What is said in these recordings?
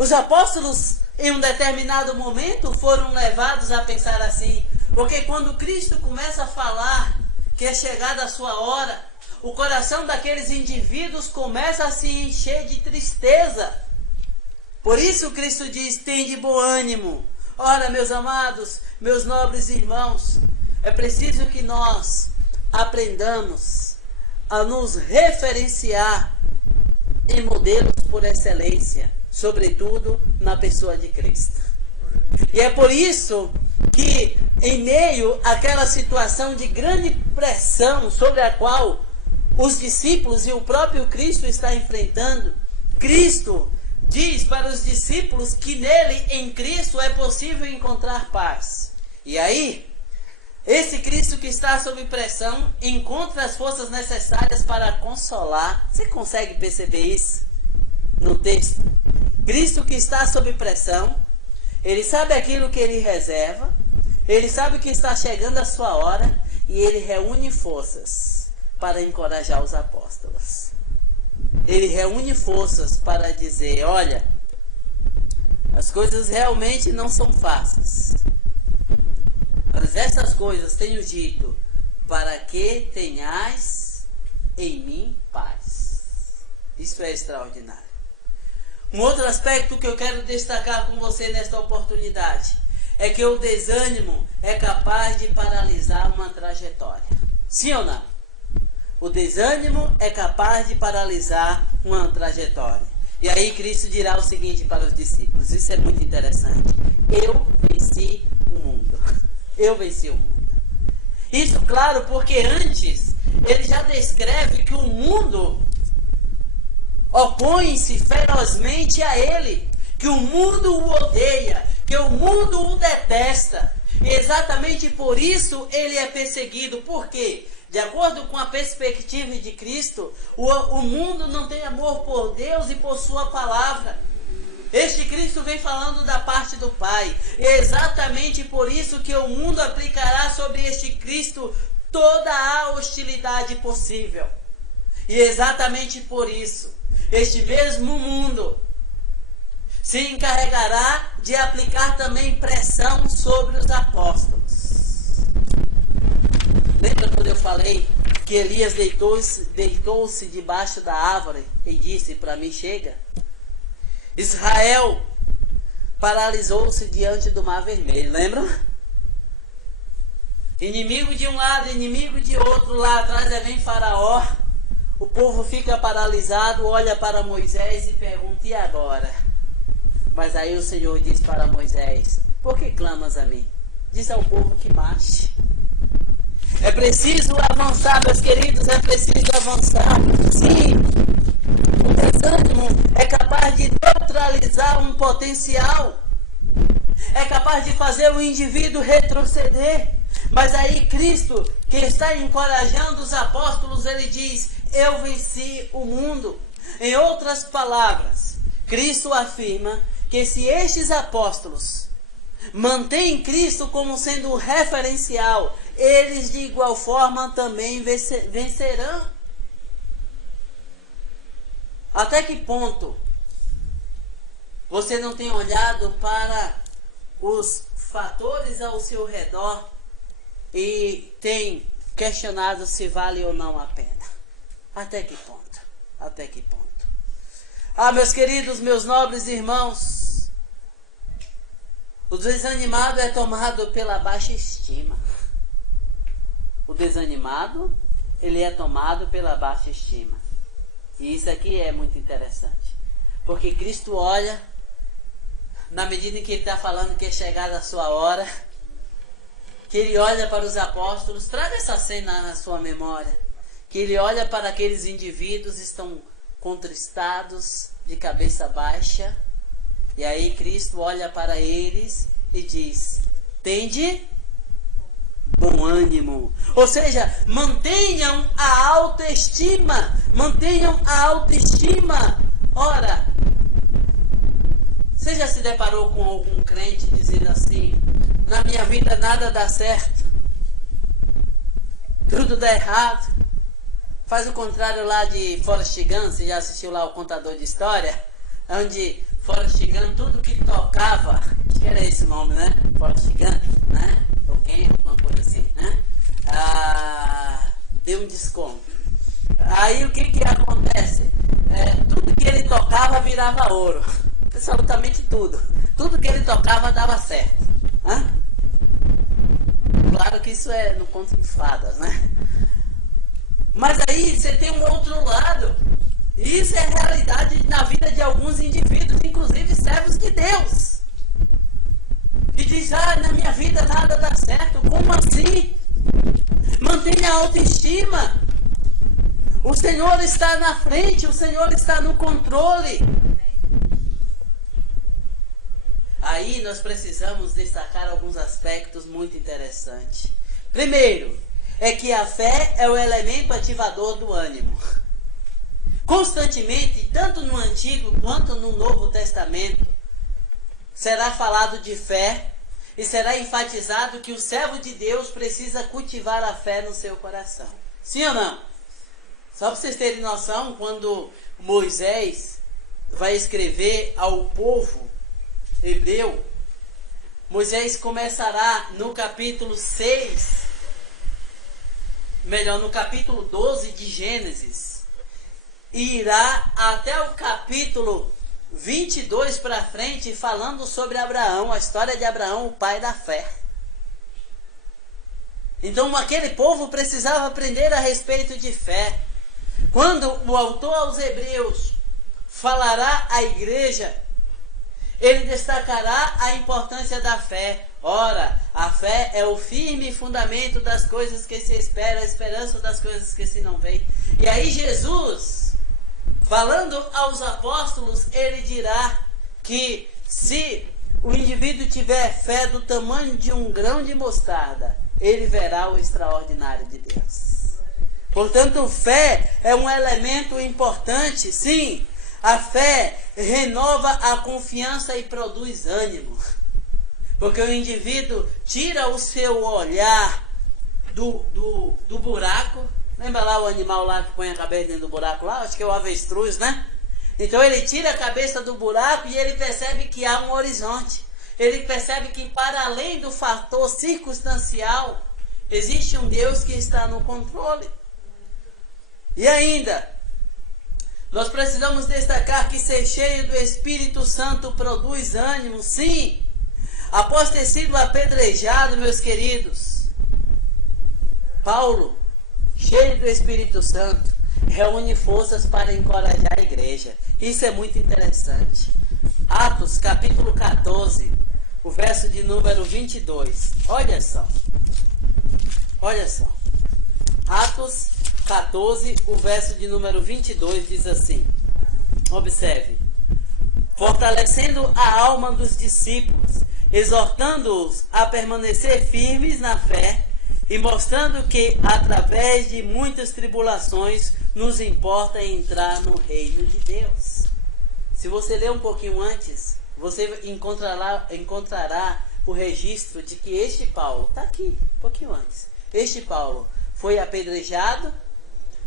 Os apóstolos, em um determinado momento, foram levados a pensar assim, porque quando Cristo começa a falar que é chegada a sua hora, o coração daqueles indivíduos começa a se encher de tristeza. Por isso Cristo diz, tende bom ânimo. Ora, meus amados, meus nobres irmãos, é preciso que nós aprendamos a nos referenciar em modelos por excelência, sobretudo na pessoa de Cristo. E é por isso que, em meio àquela situação de grande pressão sobre a qual os discípulos e o próprio Cristo está enfrentando, Cristo diz para os discípulos que nele, em Cristo, é possível encontrar paz. E aí, esse Cristo que está sob pressão encontra as forças necessárias para consolar. Você consegue perceber isso no texto? Cristo que está sob pressão, ele sabe aquilo que ele reserva, ele sabe que está chegando a sua hora e ele reúne forças para encorajar os apóstolos. Ele reúne forças para dizer, olha, as coisas realmente não são fáceis. Mas essas coisas tenho dito, para que tenhais em mim paz. Isso é extraordinário. Um outro aspecto que eu quero destacar com você nesta oportunidade é que o desânimo é capaz de paralisar uma trajetória. Sim ou não? O desânimo é capaz de paralisar uma trajetória. E aí Cristo dirá o seguinte para os discípulos, isso é muito interessante. Eu venci o mundo. Eu venci o mundo. Isso, claro, porque antes ele já descreve que o mundo opõe-se ferozmente a ele, que o mundo o odeia, que o mundo o detesta. E exatamente por isso ele é perseguido. Por quê? De acordo com a perspectiva de Cristo, o mundo não tem amor por Deus e por sua palavra. Este Cristo vem falando da parte do Pai. E é exatamente por isso que o mundo aplicará sobre este Cristo toda a hostilidade possível. E é exatamente por isso, este mesmo mundo se encarregará de aplicar também pressão sobre os apóstolos. Lembra quando eu falei que Elias deitou-se debaixo da árvore e disse, para mim chega? Israel paralisou-se diante do Mar Vermelho, lembram? Inimigo de um lado, inimigo de outro, lá atrás vem Faraó. O povo fica paralisado, olha para Moisés e pergunta, e agora? Mas aí o Senhor diz para Moisés, por que clamas a mim? Diz ao povo que marche. É preciso avançar, meus queridos, é preciso avançar. Sim, o desânimo é capaz de neutralizar um potencial. É capaz de fazer o indivíduo retroceder. Mas aí Cristo, que está encorajando os apóstolos, ele diz, eu venci o mundo. Em outras palavras, Cristo afirma que se estes apóstolos mantêm Cristo como sendo o referencial, eles de igual forma também vencerão. Até que ponto você não tem olhado para os fatores ao seu redor e tem questionado se vale ou não a pena? Até que ponto? Até que ponto? Ah, meus queridos, meus nobres irmãos, o desanimado é tomado pela baixa estima. O desanimado, ele é tomado pela baixa estima. E isso aqui é muito interessante. Porque Cristo olha, na medida em que ele está falando que é chegada a sua hora, que ele olha para os apóstolos, traga essa cena na sua memória, que ele olha para aqueles indivíduos que estão contristados, de cabeça baixa, e aí Cristo olha para eles e diz, tende bom ânimo. Ou seja, mantenham a autoestima, mantenham a autoestima. Ora, você já se deparou com algum crente dizendo assim, na minha vida nada dá certo, tudo dá errado? Faz o contrário lá de Forrest Gump. Você já assistiu lá o Contador de História? Onde Forrest Gump, tudo que tocava, acho que era esse o nome, né? Forrest Gump, né? Alguém, alguma coisa assim, né? Deu um desconto. Aí o que acontece? Tudo que ele tocava virava ouro. Absolutamente tudo. Tudo que ele tocava dava certo. Hã? Claro que isso é no conto de fadas, né? Mas aí você tem um outro lado. Isso é realidade na vida de alguns indivíduos, inclusive servos de Deus. Que diz, na minha vida nada dá certo. Como assim? Mantenha a autoestima. O Senhor está na frente, o Senhor está no controle. Aí nós precisamos destacar alguns aspectos muito interessantes. Primeiro, é que a fé é o elemento ativador do ânimo. Constantemente, tanto no Antigo quanto no Novo Testamento, será falado de fé e será enfatizado que o servo de Deus precisa cultivar a fé no seu coração. Sim ou não? Só para vocês terem noção, quando Moisés vai escrever ao povo hebreu, Moisés começará no capítulo 6, no capítulo 12 de Gênesis, e irá até o capítulo 22 para frente, falando sobre Abraão, a história de Abraão, o pai da fé. Então aquele povo precisava aprender a respeito de fé. Quando o autor aos Hebreus falará à igreja, ele destacará a importância da fé. Ora, a fé é o firme fundamento das coisas que se espera, a esperança das coisas que se não veem. E aí Jesus, falando aos apóstolos, ele dirá que se o indivíduo tiver fé do tamanho de um grão de mostarda, ele verá o extraordinário de Deus. Portanto, fé é um elemento importante, sim. A fé renova a confiança e produz ânimo. Porque o indivíduo tira o seu olhar do buraco. Lembra lá o animal lá que põe a cabeça dentro do buraco lá? Acho que é o avestruz, né? Então ele tira a cabeça do buraco e ele percebe que há um horizonte. Ele percebe que para além do fator circunstancial, existe um Deus que está no controle. E ainda, nós precisamos destacar que ser cheio do Espírito Santo produz ânimo, sim. Após ter sido apedrejado, meus queridos, Paulo, cheio do Espírito Santo, reúne forças para encorajar a igreja. Isso é muito interessante. Atos, capítulo 14, o verso de número 22. Olha só. Olha só. Atos 14, o verso de número 22 diz assim. Observe. Fortalecendo a alma dos discípulos, exortando-os a permanecer firmes na fé e mostrando que, através de muitas tribulações, nos importa entrar no reino de Deus. Se você ler um pouquinho antes, você encontrará o registro de que este Paulo, está aqui, um pouquinho antes, este Paulo foi apedrejado,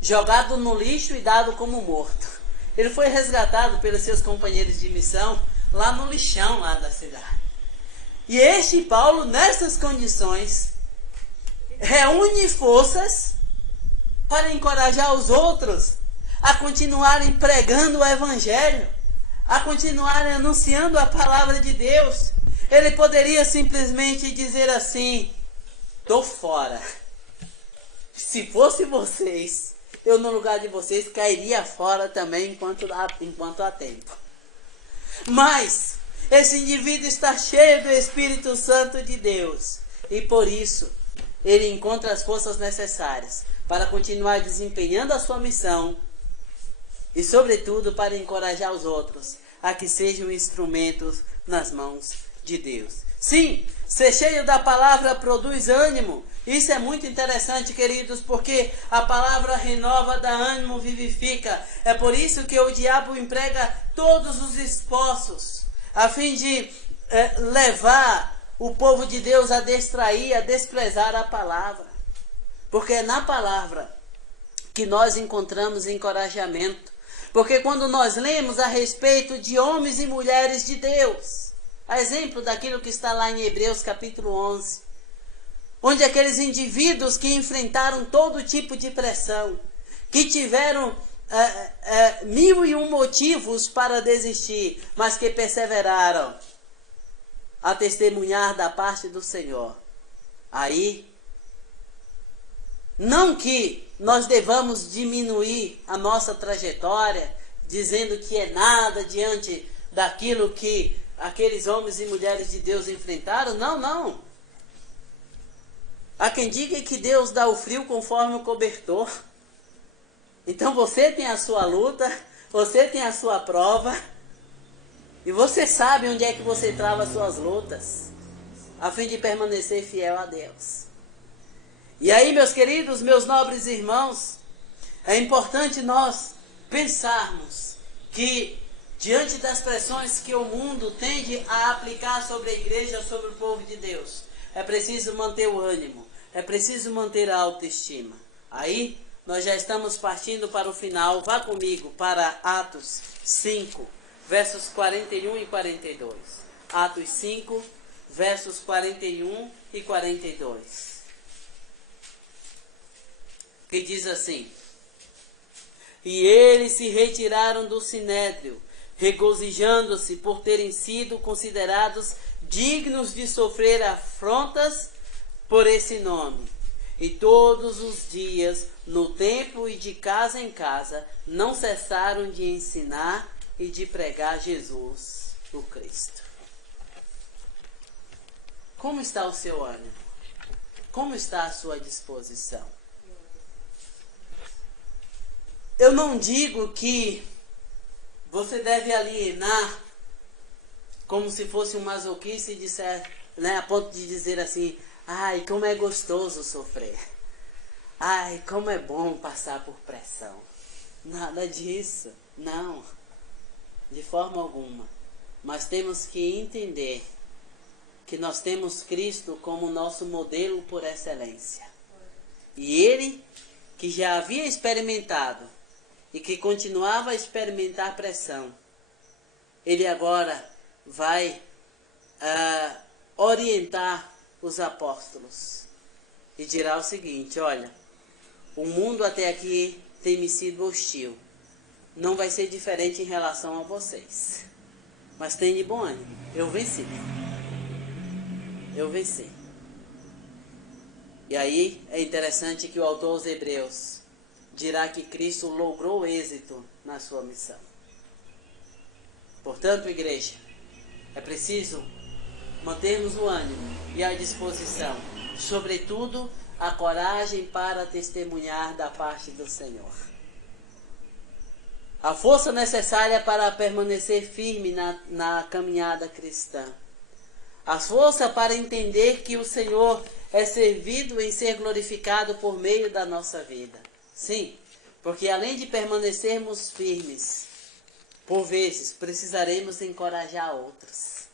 jogado no lixo e dado como morto. Ele foi resgatado pelos seus companheiros de missão lá no lixão lá da cidade. E este Paulo, nessas condições, reúne forças para encorajar os outros a continuarem pregando o Evangelho, a continuarem anunciando a palavra de Deus. Ele poderia simplesmente dizer assim: estou fora. Se fosse vocês, eu no lugar de vocês cairia fora também enquanto há tempo. Mas esse indivíduo está cheio do Espírito Santo de Deus e por isso ele encontra as forças necessárias para continuar desempenhando a sua missão e, sobretudo, para encorajar os outros a que sejam instrumentos nas mãos de Deus. Sim, ser cheio da palavra produz ânimo. Isso é muito interessante, queridos, porque a palavra renova, dá ânimo, vivifica. É por isso que o diabo emprega todos os esforços a fim de levar o povo de Deus a distrair, a desprezar a palavra. Porque é na palavra que nós encontramos encorajamento. Porque quando nós lemos a respeito de homens e mulheres de Deus, a exemplo daquilo que está lá em Hebreus capítulo 11, onde aqueles indivíduos que enfrentaram todo tipo de pressão, que tiveram 1001 motivos para desistir, mas que perseveraram a testemunhar da parte do Senhor. Aí, não que nós devamos diminuir a nossa trajetória, dizendo que é nada diante daquilo que aqueles homens e mulheres de Deus enfrentaram. Não, não. Há quem diga que Deus dá o frio conforme o cobertor. Então você tem a sua luta, você tem a sua prova, e você sabe onde é que você trava as suas lutas, a fim de permanecer fiel a Deus. E aí, meus queridos, meus nobres irmãos, é importante nós pensarmos que, diante das pressões que o mundo tende a aplicar sobre a igreja, sobre o povo de Deus, é preciso manter o ânimo, é preciso manter a autoestima. Aí, nós já estamos partindo para o final. Vá comigo para Atos 5, versos 41 e 42. Atos 5, versos 41 e 42. Que diz assim: E eles se retiraram do sinédrio, regozijando-se por terem sido considerados dignos de sofrer afrontas por esse nome. E todos os dias, no templo e de casa em casa, não cessaram de ensinar e de pregar Jesus, o Cristo. Como está o seu ânimo? Como está a sua disposição? Eu não digo que você deve alienar como se fosse um masoquista e disser, a ponto de dizer assim: ai, como é gostoso sofrer. Ai, como é bom passar por pressão. Nada disso, não. De forma alguma. Mas temos que entender que nós temos Cristo como nosso modelo por excelência. E Ele, que já havia experimentado e que continuava a experimentar pressão, Ele agora vai orientar os apóstolos e dirá o seguinte: olha, o mundo até aqui tem me sido hostil, não vai ser diferente em relação a vocês, mas tenha de bom ânimo, eu venci. E aí é interessante que o autor aos Hebreus dirá que Cristo logrou êxito na sua missão. Portanto, igreja, é preciso mantermos o ânimo e a disposição, sobretudo a coragem para testemunhar da parte do Senhor. A força necessária para permanecer firme na caminhada cristã. A força para entender que o Senhor é servido em ser glorificado por meio da nossa vida. Sim, porque além de permanecermos firmes, por vezes precisaremos encorajar outros.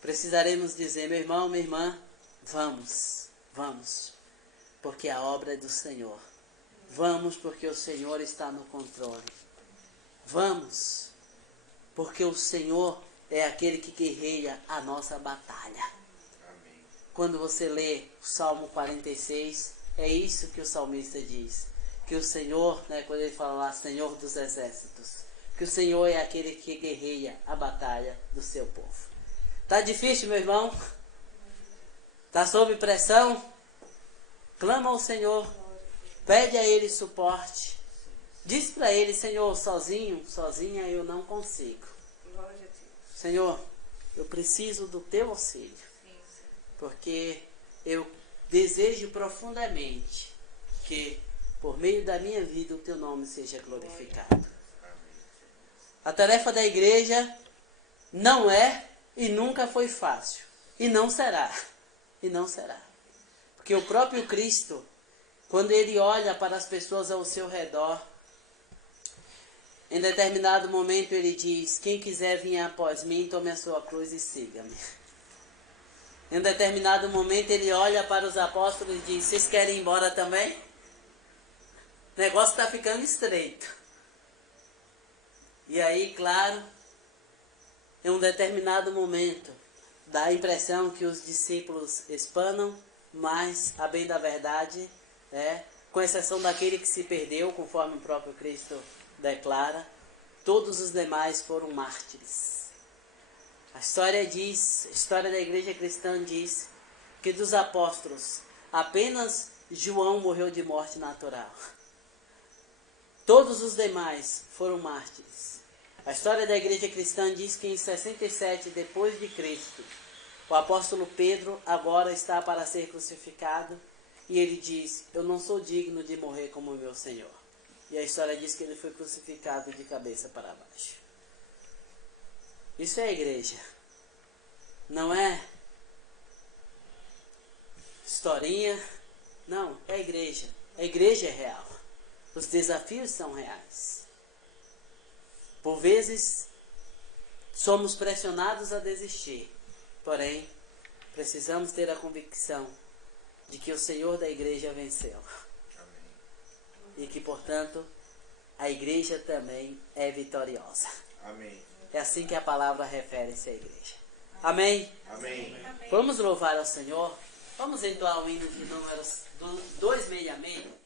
Precisaremos dizer: meu irmão, minha irmã, vamos, porque a obra é do Senhor. Vamos, porque o Senhor está no controle. Vamos, porque o Senhor é aquele que guerreia a nossa batalha. Amém. Quando você lê o Salmo 46, é isso que o salmista diz. Que o Senhor, quando ele fala lá, Senhor dos exércitos, que o Senhor é aquele que guerreia a batalha do seu povo. Está difícil, meu irmão? Está sob pressão? Clama ao Senhor. Pede a Ele suporte. Diz para Ele: Senhor, sozinha eu não consigo. Senhor, eu preciso do Teu auxílio. Porque eu desejo profundamente que, por meio da minha vida, o Teu nome seja glorificado. A tarefa da igreja não é e nunca foi fácil. E não será. Porque o próprio Cristo, quando Ele olha para as pessoas ao seu redor, em determinado momento Ele diz: quem quiser vir após mim, tome a sua cruz e siga-me. Em determinado momento Ele olha para os apóstolos e diz: vocês querem ir embora também? O negócio está ficando estreito. E aí, claro, em um determinado momento, dá a impressão que os discípulos espanam, mas, a bem da verdade, com exceção daquele que se perdeu, conforme o próprio Cristo declara, todos os demais foram mártires. A história da igreja cristã diz que dos apóstolos, apenas João morreu de morte natural. Todos os demais foram mártires. A história da igreja cristã diz que em 67 depois de Cristo, o apóstolo Pedro agora está para ser crucificado e ele diz: eu não sou digno de morrer como meu Senhor. E a história diz que ele foi crucificado de cabeça para baixo. Isso é a igreja. Não é historinha. Não, é a igreja. A igreja é real. Os desafios são reais. Por vezes, somos pressionados a desistir. Porém, precisamos ter a convicção de que o Senhor da igreja venceu. Amém. E que, portanto, a igreja também é vitoriosa. Amém. É assim que a palavra refere-se à igreja. Amém? Amém. Vamos louvar ao Senhor. Vamos entoar o hino de números 266.